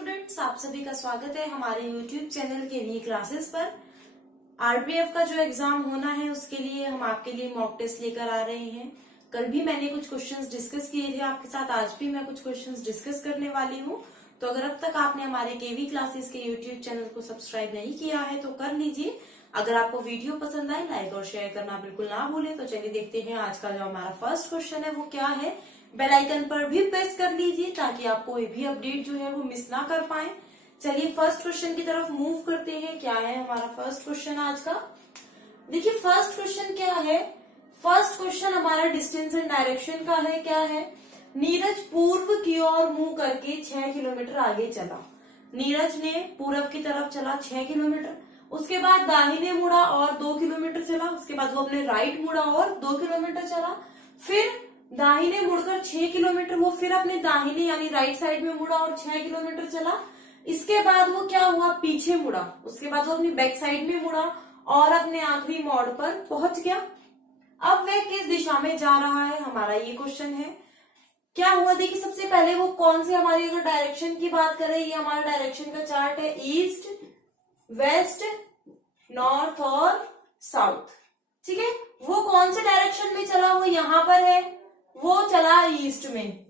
Students, आप सभी का स्वागत है हमारे YouTube चैनल के वी क्लासेस पर। आरपीएफ का जो एग्जाम होना है उसके लिए हम आपके लिए मॉक टेस्ट लेकर आ रहे हैं। कल भी मैंने कुछ क्वेश्चंस डिस्कस किए थे आपके साथ, आज भी मैं कुछ क्वेश्चंस डिस्कस करने वाली हूँ। तो अगर अब तक आपने हमारे केवी क्लासेस के YouTube चैनल को सब्सक्राइब नहीं किया है तो कर लीजिए। अगर आपको वीडियो पसंद आए लाइक और शेयर करना बिल्कुल ना भूलें। तो चलिए देखते हैं आज का जो हमारा फर्स्ट क्वेश्चन है वो क्या है। बेल आइकन पर भी प्रेस कर लीजिए ताकि आपको कोई भी अपडेट जो है वो मिस ना कर पाए। चलिए फर्स्ट क्वेश्चन की तरफ मूव करते हैं। क्या है हमारा फर्स्ट क्वेश्चन आज का? देखिए फर्स्ट क्वेश्चन क्या है। फर्स्ट क्वेश्चन हमारा डिस्टेंस एंड डायरेक्शन का है। क्या है? नीरज पूर्व की ओर मुंह करके 6 किलोमीटर आगे चला। नीरज ने पूर्व की तरफ चला 6 किलोमीटर, उसके बाद दाहिने मुड़ा और 2 किलोमीटर चला, उसके बाद वो अपने राइट मुड़ा और 2 किलोमीटर चला, फिर दाहिने मुड़कर 6 किलोमीटर वो फिर अपने दाहिने यानी राइट साइड में मुड़ा और 6 किलोमीटर चला। इसके बाद वो क्या हुआ, पीछे मुड़ा, उसके बाद वो अपनी बैक साइड में मुड़ा और अपने आखिरी मोड़ पर पहुंच गया। अब वह किस दिशा में जा रहा है, हमारा ये क्वेश्चन है। क्या हुआ, देखिए सबसे पहले वो कौन से हमारी अगर डायरेक्शन की बात करें, ये हमारा डायरेक्शन का चार्ट है, ईस्ट, वेस्ट, नॉर्थ और साउथ। ठीक है, वो कौन से डायरेक्शन में चला, वो यहां पर है, वो चला ईस्ट में।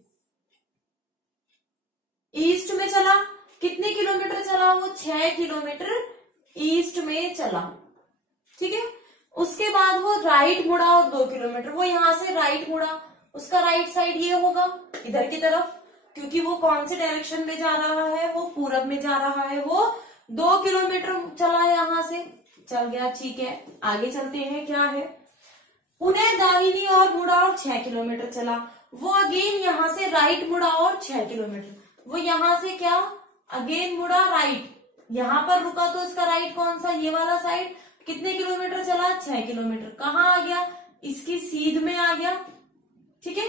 ईस्ट में चला, कितने किलोमीटर चला वो? 6 किलोमीटर ईस्ट में चला। ठीक है, उसके बाद वो राइट मुड़ा और 2 किलोमीटर, वो यहां से राइट मुड़ा, उसका राइट साइड ये होगा इधर की तरफ, क्योंकि वो कौन से डायरेक्शन में जा रहा है, वो पूरब में जा रहा है। वो 2 किलोमीटर चला यहां से, चल गया। ठीक है, आगे चलते हैं। क्या है? उन्हें दाहिनी ओर मुड़ा और 6 किलोमीटर चला। वो अगेन यहां से राइट मुड़ा और 6 किलोमीटर, वो यहां से क्या अगेन मुड़ा राइट, यहां पर रुका तो इसका राइट कौन सा, ये वाला साइड। कितने किलोमीटर चला? 6 किलोमीटर। कहाँ आ गया? इसकी सीध में आ गया। ठीक है,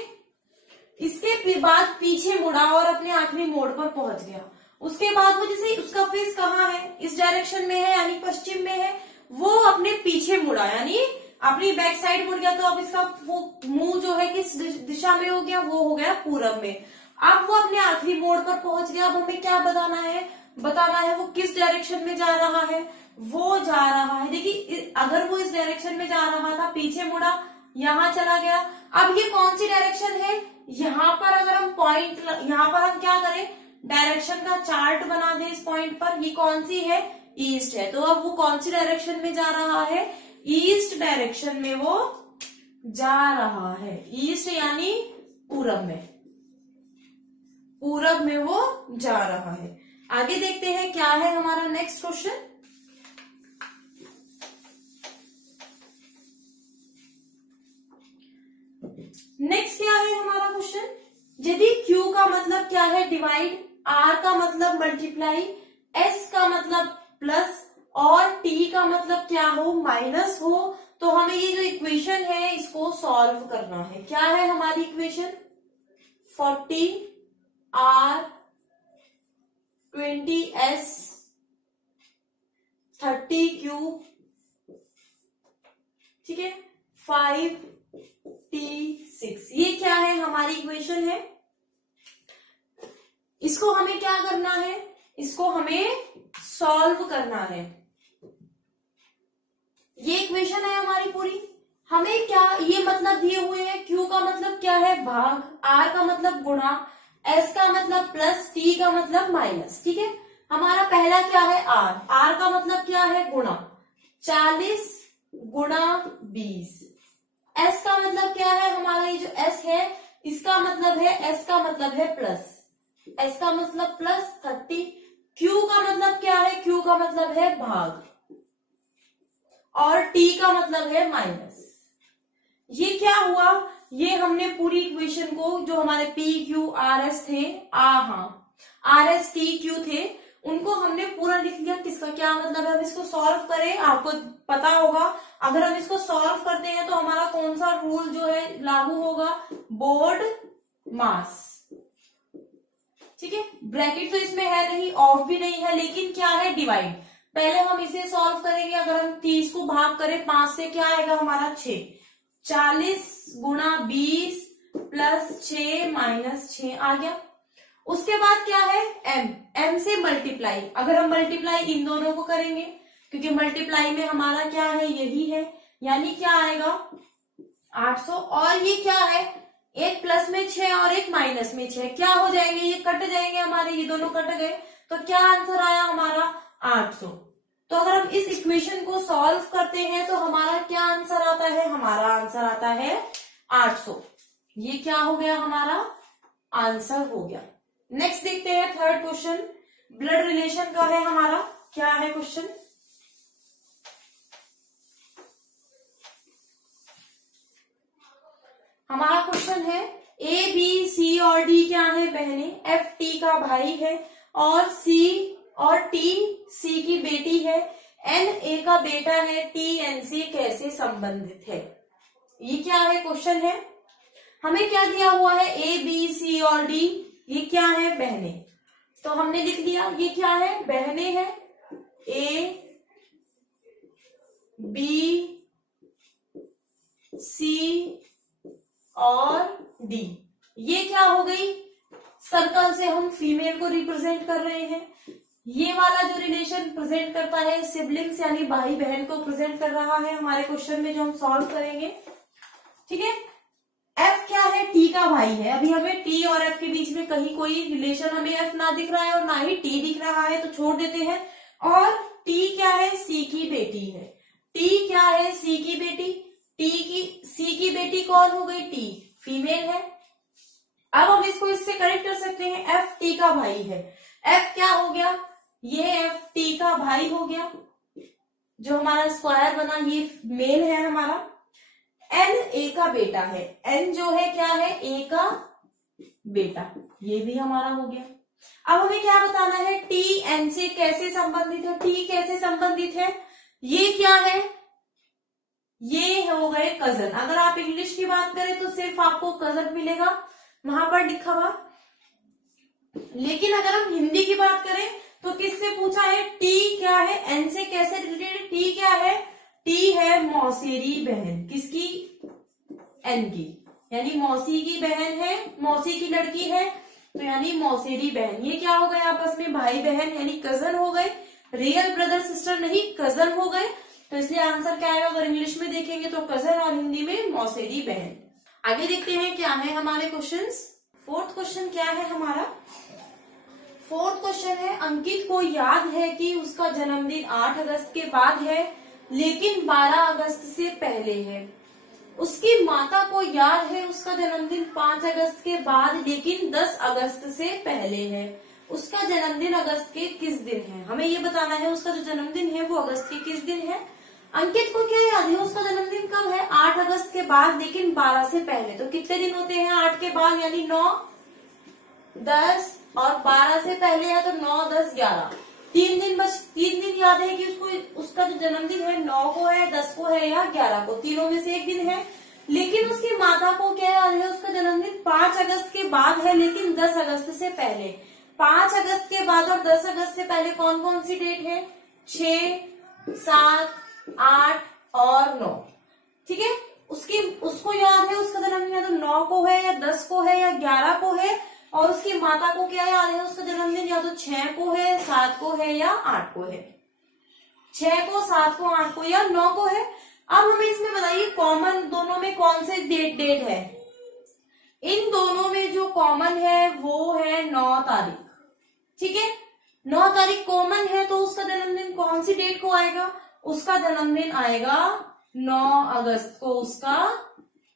इसके बाद पीछे मुड़ा और अपने आखिरी मोड़ पर पहुंच गया। उसके बाद वो जैसे उसका फेस कहाँ है, इस डायरेक्शन में है यानी पश्चिम में है, वो अपने पीछे मुड़ा यानी अपनी बैक साइड मुड़ गया। तो अब इसका वो मुंह जो है किस दिशा में हो गया, वो हो गया पूरब में। अब वो अपने आखिरी मोड़ पर पहुंच गया। अब हमें क्या बताना है, बताना है वो किस डायरेक्शन में जा रहा है। वो जा रहा है, देखिए अगर वो इस डायरेक्शन में जा रहा था, पीछे मुड़ा, यहां चला गया। अब ये कौन सी डायरेक्शन है, यहाँ पर अगर हम पॉइंट, यहाँ पर हम क्या करें, डायरेक्शन का चार्ट बना दे इस पॉइंट पर, ये कौन सी है, ईस्ट है। तो अब वो कौन सी डायरेक्शन में जा रहा है, ईस्ट डायरेक्शन में वो जा रहा है। ईस्ट यानी पूरब में, पूरब में वो जा रहा है। आगे देखते हैं क्या है हमारा नेक्स्ट क्वेश्चन। नेक्स्ट क्या है हमारा क्वेश्चन, यदि Q का मतलब क्या है, डिवाइड, R का मतलब मल्टीप्लाई, S का मतलब प्लस और T का मतलब क्या हो, माइनस हो, तो हमें ये जो इक्वेशन है इसको सॉल्व करना है। क्या है हमारी इक्वेशन, 40R 20S 30Q, ठीक है, 5T6, ये क्या है हमारी इक्वेशन है। इसको हमें क्या करना है, इसको हमें सॉल्व करना है। ये इक्वेशन है हमारी पूरी। हमें क्या ये मतलब दिए हुए हैं, Q का मतलब क्या है, भाग, R का मतलब गुणा, S का मतलब प्लस, T का मतलब माइनस। ठीक है, हमारा पहला क्या है, R का मतलब क्या है, गुणा, 40 गुणा 20। S का मतलब क्या है, हमारा ये जो S है इसका मतलब है, S का मतलब है प्लस, S का मतलब प्लस 30। Q का मतलब क्या है, Q का मतलब है भाग और T का मतलब है माइनस। ये क्या हुआ, ये हमने पूरी इक्वेशन को जो हमारे P Q R S थे, R S T Q थे, उनको हमने पूरा लिख लिया। किसका क्या मतलब है, हम इसको सॉल्व करें, आपको पता होगा अगर हम इसको सॉल्व करते हैं तो हमारा कौन सा रूल जो है लागू होगा, बोर्ड मास। ठीक है, ब्रैकेट तो इसमें है नहीं, ऑफ भी नहीं है, लेकिन क्या है, डिवाइड। पहले हम इसे सॉल्व करेंगे, अगर हम 30 को भाग करें 5 से, क्या आएगा हमारा 6, 40 गुणा 20 प्लस 6 माइनस 6 आ गया। उसके बाद क्या है m, m से मल्टीप्लाई, अगर हम मल्टीप्लाई इन दोनों को करेंगे क्योंकि मल्टीप्लाई में हमारा क्या है यही है, यानी क्या आएगा 800। और ये क्या है, एक प्लस में 6 और एक माइनस में 6, क्या हो जाएंगे ये कट जाएंगे हमारे, ये दोनों कट गए, तो क्या आंसर आया हमारा 800। तो अगर हम इस इक्वेशन को सॉल्व करते हैं तो हमारा क्या आंसर आता है, हमारा आंसर आता है 800। ये क्या हो गया, हमारा आंसर हो गया। नेक्स्ट देखते हैं थर्ड क्वेश्चन, ब्लड रिलेशन का है हमारा, क्या है क्वेश्चन, हमारा क्वेश्चन है ए बी सी और डी क्या है बहनें, एफ टी का भाई है और सी और टी सी की बेटी है, एन ए का बेटा है, टी एन से कैसे संबंधित है। ये क्या है क्वेश्चन है, हमें क्या दिया हुआ है ए बी सी और डी, ये क्या है बहनें, तो हमने लिख दिया ये क्या है बहनें है, ए बी सी और डी। ये क्या हो गई, सर्कल से हम फीमेल को रिप्रेजेंट कर रहे हैं, ये वाला जो रिलेशन प्रेजेंट करता है सिबलिंग्स यानी भाई बहन को प्रेजेंट कर रहा है हमारे क्वेश्चन में जो हम सॉल्व करेंगे, ठीक है। एफ क्या है, टी का भाई है, अभी हमें टी और एफ के बीच में कहीं कोई रिलेशन हमें एफ ना दिख रहा है और ना ही टी दिख रहा है तो छोड़ देते हैं। और टी क्या है, सी की बेटी है, टी क्या है सी की बेटी, सी की बेटी कौन हो गई, टी फीमेल है। अब हम इसको इससे करेक्ट कर सकते हैं, एफ टी का भाई है, एफ क्या हो गया, ये एफ टी का भाई हो गया, जो हमारा स्क्वायर बना ये मेल है हमारा। एन ए का बेटा है, एन जो है क्या है ए का बेटा, ये भी हमारा हो गया। अब हमें क्या बताना है, टी एन से कैसे संबंधित है, टी कैसे संबंधित है, ये क्या है, ये हो गए कजन। अगर आप इंग्लिश की बात करें तो सिर्फ आपको कजन मिलेगा वहां पर लिखा हुआ, लेकिन अगर हम हिंदी की बात करें तो किससे पूछा है, टी क्या है एन से कैसे रिलेटेड, टी क्या है, टी है मौसेरी बहन, किसकी, एन की, यानी मौसी की बहन है, मौसी की लड़की है तो यानी मौसेरी बहन। ये क्या हो गए आपस में भाई बहन यानी कजन हो गए, रियल ब्रदर सिस्टर नहीं कजन हो गए, तो इसलिए आंसर क्या आएगा, अगर इंग्लिश में देखेंगे तो कजन और हिंदी में मौसेरी बहन। आगे देखते हैं क्या है हमारे क्वेश्चंस। फोर्थ क्वेश्चन क्या है हमारा, फोर्थ क्वेश्चन है अंकित को याद है कि उसका जन्मदिन 8 अगस्त के बाद है लेकिन 12 अगस्त से पहले है। उसकी माता को याद है उसका जन्मदिन 5 अगस्त के बाद लेकिन 10 अगस्त से पहले है। उसका जन्मदिन अगस्त के किस दिन है, हमें ये बताना है उसका जो जन्मदिन है वो अगस्त के किस दिन है। अंकित को क्या याद है उसका जन्मदिन कब है, 8 अगस्त के बाद लेकिन 12 से पहले, तो कितने दिन होते हैं 8 के बाद, यानी 9, 10 और 12 से पहले है तो 9, 10, 11, 3 दिन बस, 3 दिन याद है कि उसको उसका जो जन्मदिन है 9 को है, 10 को है या 11 को, तीनों में से एक दिन है। लेकिन उसकी माता को क्या याद है उसका जन्मदिन 5 अगस्त के बाद है लेकिन 10 अगस्त से पहले। 5 अगस्त के बाद और 10 अगस्त से पहले कौन कौन सी डेट है, 6, 7, 8 और 9, ठीक है। उसको याद है उसका जन्मदिन या तो 9 को है या 10 को है या 11 को है, और उसकी माता को क्या याद है उसका जन्मदिन या तो 6 को है, 7 को है या 8 को है, 6 को, 7 को, 8 को या 9 को है। अब हमें इसमें बताइए कॉमन दोनों में कौन से डेट है, इन दोनों में जो कॉमन है वो है 9 तारीख, ठीक है। 9 तारीख कॉमन है तो उसका जन्मदिन कौन सी डेट को आएगा, उसका जन्मदिन आएगा 9 अगस्त को उसका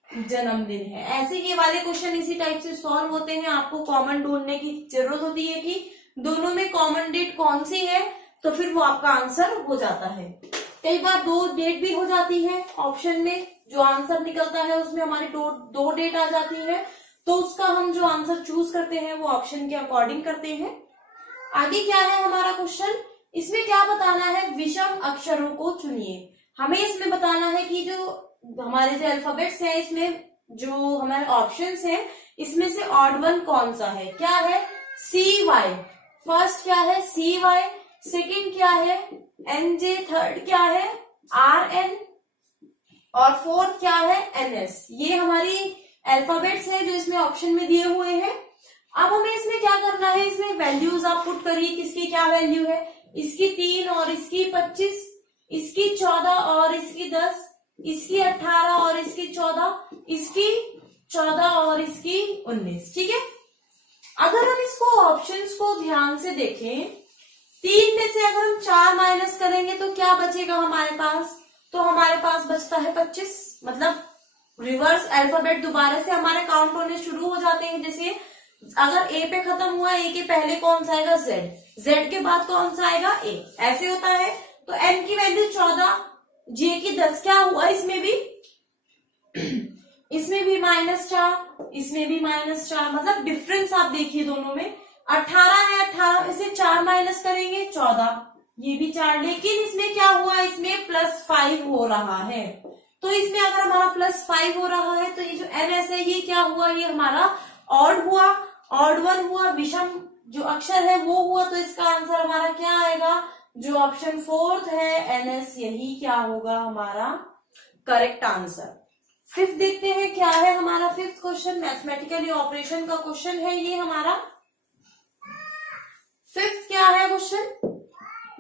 जन्मदिन है। ऐसे ये वाले क्वेश्चन इसी टाइप से सॉल्व होते हैं, आपको कॉमन ढूंढने की जरूरत होती है कि दोनों में कॉमन डेट कौन सी है, तो फिर वो आपका आंसर हो जाता है। कई बार 2 डेट भी हो जाती है ऑप्शन में, जो आंसर निकलता है उसमें हमारी 2 डेट आ जाती है, तो उसका हम जो आंसर चूज करते हैं वो ऑप्शन के अकॉर्डिंग करते हैं। आगे क्या है हमारा क्वेश्चन, इसमें क्या बताना है, विषम अक्षरों को चुनिए। हमें इसमें बताना है कि जो हमारे जो अल्फाबेट्स हैं इसमें जो हमारे ऑप्शंस हैं इसमें से ऑड वन कौन सा है, क्या है, CY, फर्स्ट क्या है CY, सेकंड क्या है NJ, थर्ड क्या है RN और फोर्थ क्या है NS। ये हमारी अल्फाबेट्स है जो इसमें ऑप्शन में दिए हुए हैं। अब हमें इसमें क्या करना है, इसमें वैल्यूज आप पुट करिए, किसकी क्या वैल्यू है, इसकी 3 और इसकी 25, इसकी 14 और इसकी 10, इसकी 18 और इसकी 14, इसकी 14 और इसकी 19। ठीक है, अगर हम इसको ऑप्शंस को ध्यान से देखें, 3 में से अगर हम 4 माइनस करेंगे तो क्या बचेगा हमारे पास, तो हमारे पास बचता है 25। मतलब रिवर्स अल्फाबेट दोबारा से हमारे काउंट होने शुरू हो जाते हैं। जैसे अगर ए पे खत्म हुआ, ए के पहले कौन सा आएगा, जेड, जेड के बाद कौन सा आएगा, ए, ऐसे होता है। तो एन की वैल्यू 14, जे की 10, क्या हुआ इसमें भी इसमें भी -4, इसमें भी -4, मतलब डिफरेंस आप देखिए दोनों में। 18 है, 18 में से 4 माइनस करेंगे 14, ये भी 4, लेकिन इसमें क्या हुआ, इसमें +5 हो रहा है। तो इसमें अगर हमारा +5 हो रहा है तो ये जो NS है ये क्या हुआ, ये हमारा ऑड हुआ, ऑड वन हुआ, विषम जो अक्षर है वो हुआ। तो इसका आंसर हमारा क्या आएगा, जो ऑप्शन 4 है NS, यही क्या होगा हमारा करेक्ट आंसर। 5th देखते हैं क्या है हमारा 5th क्वेश्चन, मैथमेटिकली ऑपरेशन का क्वेश्चन है ये हमारा। 5th क्या है क्वेश्चन,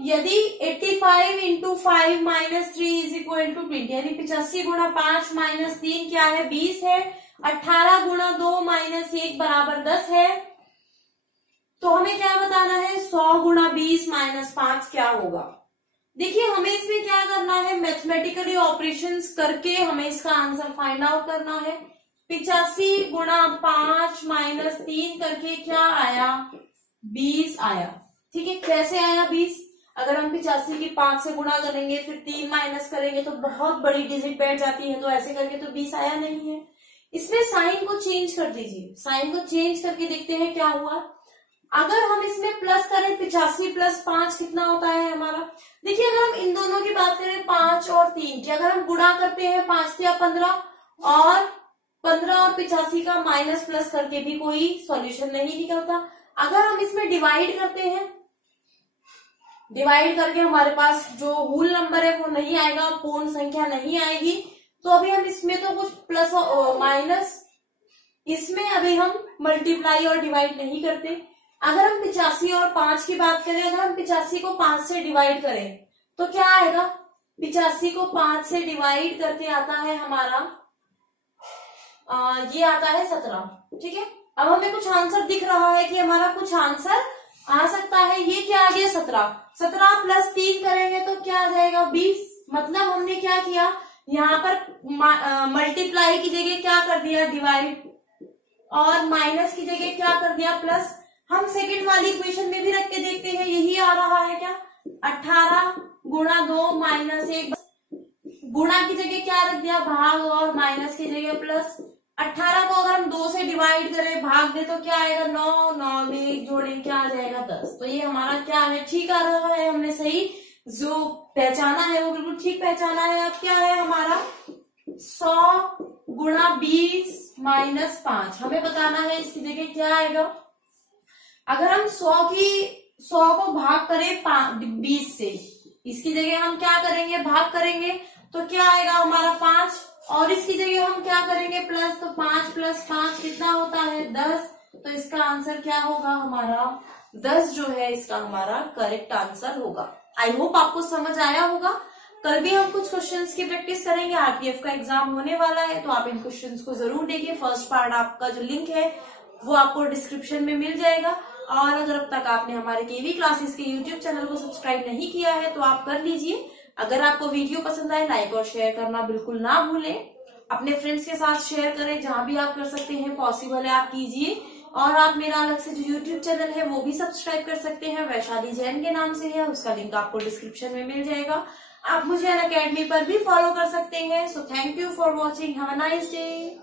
यदि 85 into 5 minus 3 is equal to 20, यानी 85 गुणा 5 माइनस 3 क्या है, 20 है। 18 गुणा 2 माइनस 1 बराबर 10 है। तो हमें क्या बताना है, 100 गुणा 20 माइनस 5 क्या होगा। देखिए हमें इसमें क्या करना है, मैथमेटिकली ऑपरेशंस करके हमें इसका आंसर फाइंड आउट करना है। 85 गुणा 5 माइनस 3 करके क्या आया, 20 आया। ठीक है, कैसे आया 20, अगर हम 85 की 5 से गुणा करेंगे फिर 3 माइनस करेंगे तो बहुत बड़ी डिजिट बैठ जाती है, तो ऐसे करके तो 20 आया नहीं है। इसमें साइन को चेंज कर दीजिए, साइन को चेंज करके देखते हैं क्या हुआ। अगर हम इसमें प्लस करें, 85 प्लस 5 कितना होता है हमारा, देखिए अगर हम इन दोनों की बात करें 5 और 3 की, अगर हम गुणा करते हैं 5 या 15 और 15 और 85 का माइनस प्लस करके भी कोई सॉल्यूशन नहीं निकलता। अगर हम इसमें डिवाइड करते हैं, डिवाइड करके हमारे पास जो होल नंबर है वो नहीं आएगा, पूर्ण संख्या नहीं आएगी। तो अभी हम इसमें तो कुछ प्लस और माइनस, इसमें अभी हम मल्टीप्लाई और डिवाइड नहीं करते। अगर हम 85 और 5 की बात करें, अगर हम 85 को 5 से डिवाइड करें तो क्या आएगा, 85 को 5 से डिवाइड करके आता है हमारा ये आता है 17। ठीक है, अब हमें कुछ आंसर दिख रहा है कि हमारा कुछ आंसर आ सकता है। ये क्या आ गया 17, 17 प्लस 3 करेंगे तो क्या आ जाएगा 20। मतलब हमने क्या किया, यहाँ पर मल्टीप्लाई की जगह क्या कर दिया डिवाइड, और माइनस की जगह क्या कर दिया प्लस। हम सेकंड वाली इक्वेशन में भी रख के देखते हैं, यही आ रहा है क्या, 18 गुणा 2 माइनस 1, गुणा की जगह क्या रख दिया भाग, और माइनस की जगह प्लस। 18 को अगर हम 2 से डिवाइड करें, भाग दे तो क्या आएगा 9, 9 में 1 जोड़े क्या आ जाएगा 10। तो ये हमारा क्या है, ठीक आ रहा है, हमने सही जो पहचाना है वो बिल्कुल ठीक पहचाना है। अब क्या है हमारा 100 गुणा 20 माइनस 5, हमें बताना है इसकी जगह क्या आएगा। अगर हम 100 को भाग करें 20 से, इसकी जगह हम क्या करेंगे भाग करेंगे तो क्या आएगा हमारा 5, और इसकी जगह हम क्या करेंगे प्लस, तो 5 प्लस 5 कितना होता है 10। तो इसका आंसर क्या होगा हमारा 10 जो है इसका हमारा करेक्ट आंसर होगा। आई होप आपको समझ आया होगा। कल भी हम कुछ क्वेश्चंस की प्रैक्टिस करेंगे, आरपीएफ का एग्जाम होने वाला है, तो आप इन क्वेश्चंस को जरूर देखिए। फर्स्ट पार्ट आपका जो लिंक है वो आपको डिस्क्रिप्शन में मिल जाएगा। और अगर अब तक आपने हमारे केवी क्लासेस के यूट्यूब चैनल को सब्सक्राइब नहीं किया है तो आप कर लीजिए। अगर आपको वीडियो पसंद आए, लाइक और शेयर करना बिल्कुल ना भूलें। अपने फ्रेंड्स के साथ शेयर करें, जहां भी आप कर सकते हैं, पॉसिबल है आप कीजिए। और आप मेरा अलग से जो यूट्यूब चैनल है वो भी सब्सक्राइब कर सकते हैं, वैशाली जैन के नाम से है, उसका लिंक आपको डिस्क्रिप्शन में मिल जाएगा। आप मुझे अनअकैडमी पर भी फॉलो कर सकते हैं। So thank you for watching, have a nice day.